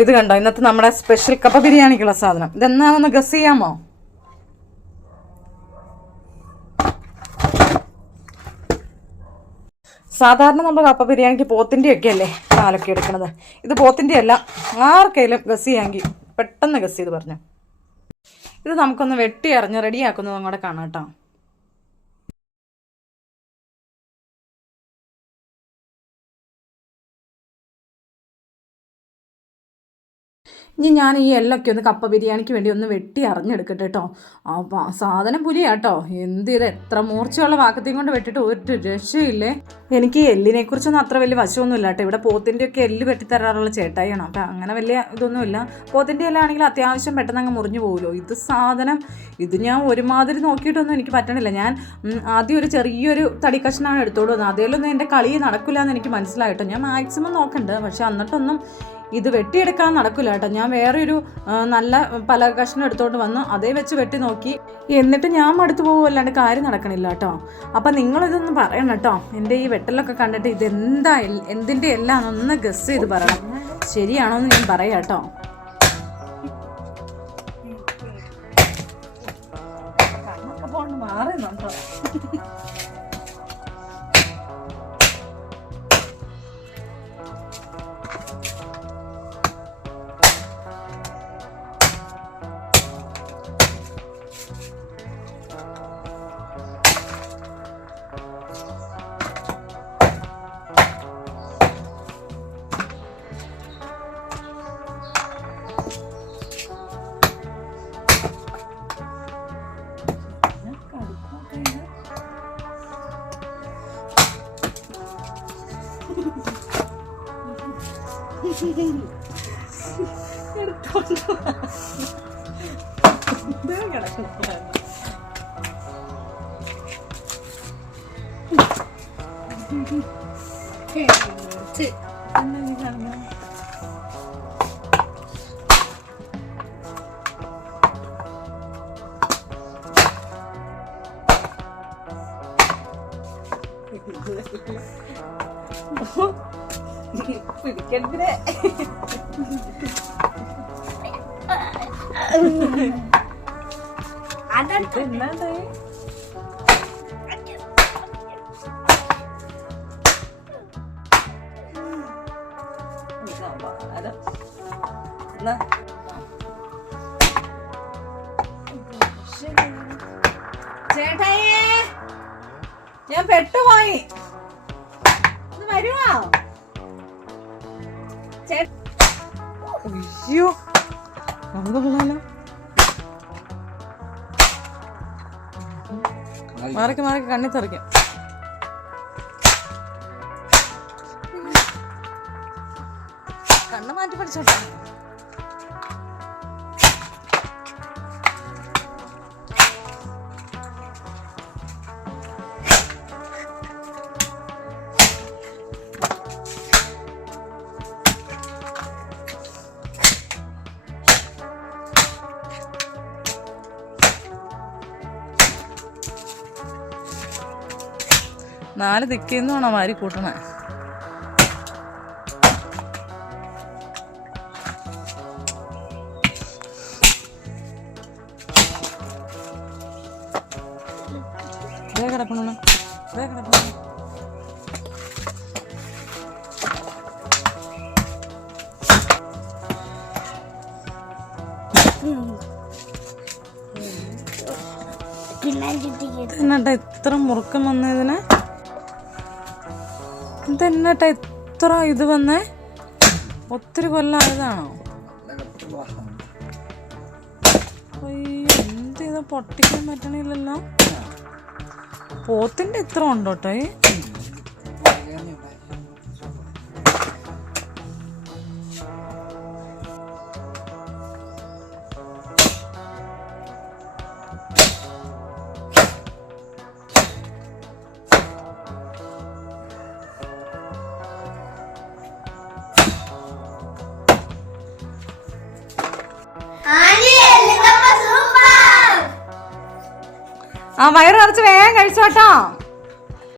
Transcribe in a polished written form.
ഇത് കണ്ടോ, ഇന്നത്തെ നമ്മുടെ സ്പെഷ്യൽ കപ്പ ബിരിയാണിക്കുള്ള സാധനം. ഇതെന്നാണെന്ന് ഗസ് ചെയ്യാമോ? സാധാരണ നമ്മൾ കപ്പ ബിരിയാണിക്ക് പോത്തിൻ്റെ ഒക്കെ അല്ലേ കാലൊക്കെ എടുക്കണത്. ഇത് പോത്തിൻ്റെ അല്ല. ആർക്കെങ്കിലും ഗസ് ചെയ്യാമെങ്കിൽ പെട്ടെന്ന് ഗസ് ചെയ്ത് പറഞ്ഞു. ഇത് നമുക്കൊന്ന് വെട്ടി അറിഞ്ഞ് റെഡിയാക്കുന്നത് അങ്ങോട്ട് കാണാം കേട്ടോ. ഇനി ഞാൻ ഈ എല്ലൊക്കെ ഒന്ന് കപ്പ ബിരിയാണിക്ക് വേണ്ടി ഒന്ന് വെട്ടി അറിഞ്ഞെടുക്കട്ടെ കേട്ടോ. സാധനം പുലിയാട്ടോ. എന്ത് ഇത് എത്ര മൂർച്ചയുള്ള വാക്കത്തെയും കൊണ്ട് വെട്ടിട്ട് ഒരു രക്ഷയില്ലേ. എനിക്ക് ഈ എല്ലിനെക്കുറിച്ചൊന്നും അത്ര വലിയ വശമൊന്നുമില്ല കേട്ടോ. ഇവിടെ പോത്തിൻ്റെ ഒക്കെ എല്ല് വെട്ടിത്തരാറുള്ള ചേട്ടായിയാണ്. അപ്പം അങ്ങനെ വലിയ ഇതൊന്നുമില്ല. പോത്തിൻ്റെ എല്ലാണെങ്കിൽ അത്യാവശ്യം പെട്ടെന്ന് അങ്ങ് മുറിഞ്ഞു പോകുമല്ലോ. ഇത് സാധനം ഇത് ഞാൻ ഒരുമാതിരി നോക്കിയിട്ടൊന്നും എനിക്ക് പറ്റണില്ല. ഞാൻ ആദ്യം ഒരു ചെറിയൊരു തടി കഷ്ണമാണ് എടുത്തോണ്ട് വന്നത്. അതേലൊന്നും എൻ്റെ കളി നടക്കില്ല എന്ന് എനിക്ക് മനസ്സിലായിട്ടോ. ഞാൻ മാക്സിമം നോക്കണ്ട്. പക്ഷെ എന്നിട്ടൊന്നും ഇത് വെട്ടിയെടുക്കാൻ നടക്കില്ല കേട്ടോ. ഞാൻ വേറൊരു നല്ല പല കഷ്ണം എടുത്തോണ്ട് വന്ന് അതേ വെച്ച് വെട്ടി നോക്കി. എന്നിട്ട് ഞാൻ മടുത്തു പോകും, അല്ലാണ്ട് കാര്യം നടക്കണില്ല കേട്ടോ. അപ്പം നിങ്ങളിതൊന്ന് പറയണം കേട്ടോ. എൻ്റെ ഈ വെട്ടലൊക്കെ കണ്ടിട്ട് ഇതെന്താ എന്തിൻ്റെ എല്ലാം ഒന്ന് ഗസ് ചെയ്ത് പറയണം. ശരിയാണോ എന്ന് ഞാൻ പറയാം കേട്ടോ. മാറുന്നുണ്ടോ? പിടിക്കണ്ടേ? ചേട്ടായേ, ഞാൻ പെട്ടുപോയി. ഒന്ന് വരുവാ? അയ്യോ, അത് കൊള്ളാലോ. മാറിക്ക് മാറിക്ക്, കണ്ണി തെറിക്കും. കണ്ണ് മാറ്റി പഠിച്ചോട്ടെ. നാല് ദിക്കിന്നാണോ വാരി കൂട്ടണേ? കിടക്കണോ കിടക്കണോ? എന്നിട്ട് ഇത്ര മുറുക്കം വന്നതിന് ഇതെന്നിട്ട് ഇത്ര ഇത് വന്നേ? ഒത്തിരി കൊല്ലായതാണോ? അയ്യോ, എന്ത് ഇത് പൊട്ടിക്കാൻ പറ്റണില്ലല്ലോ. പോത്തിന്റെ ഇത്ര ഉണ്ടോ കേട്ടോ? ആ വയറ് നിറച്ച് വേഗം കഴിച്ചോട്ടോ.